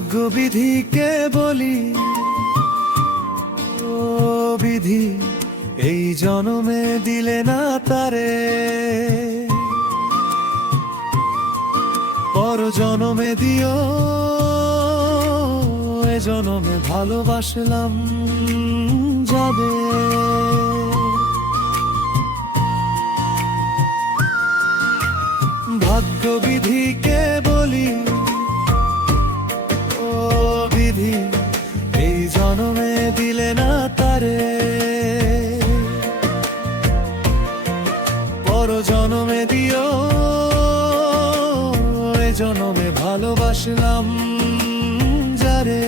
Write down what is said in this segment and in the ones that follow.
ভাগ্য বিধিকে বলি, ও বিধি এই জনমে দিলে না তারে, পর জনমে দিও, এ জনমে ভালোবাসলাম যাবে। ভাগ্য বিধিকে বলি, ও বিধি এই জনমে দিলে না তারে, পর জনমে দিও, এ জনমে ভালোবাসলাম যারে।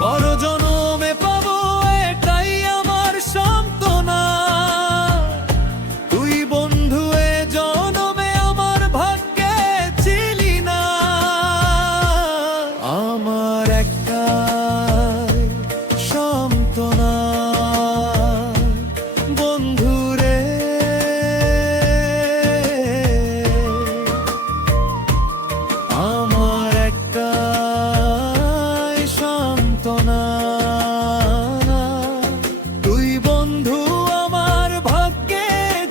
পর জনমে পাবো এটাই আমার সান্ত্বনা, তুই বন্ধু এ জনমে আমার ভাগ্যে ছিলি না। আমার একটা সান্ত্বনা বন্ধু রে, আমার একটা সান্ত্বনা, তুই বন্ধু আমার ভাগ্যে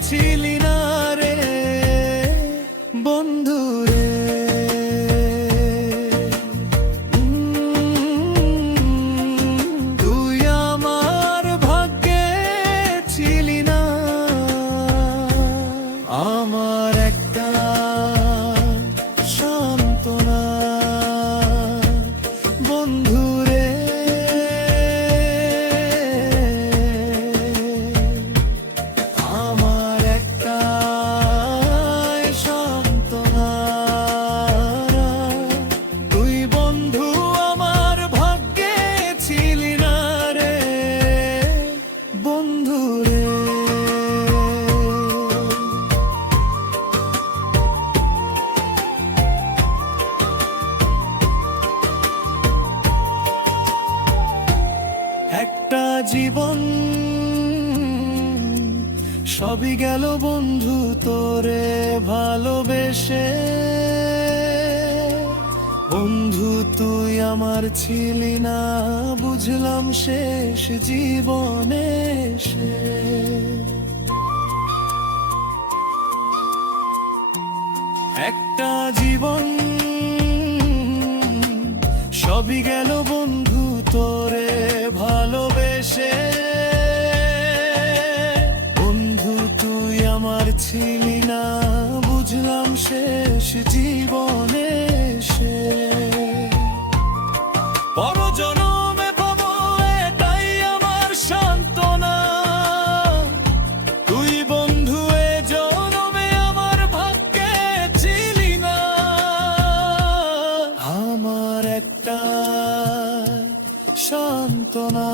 ছিলি না রে বন্ধু রে। তুই আমার ভাগ্যে ছিলি না, আমার একটা সান্ত্বনা বন্ধু রে। আমার একটা সান্ত্বনা, তুই বন্ধু আমার ভাগ্যে ছিলি না রে বন্ধু রে। একটা জীবন সবই গেল বন্ধু তোরে ভালোবেসে, বন্ধু তুই আমার ছিলি না বুঝলাম শেষ জীবনে এসে। একটা জীবন সবই গেল বন্ধু তোরে ভালোবেসে, বন্ধু তুই আমার ছিলি না বুঝলাম শেষ জীবনে এসে। পর জনমে পাবো এটাই আমার সান্ত্বনা, তুই বন্ধু এ জনমে আমার ভাগ্যে ছিলি না। আমার একটা সান্ত্বনা।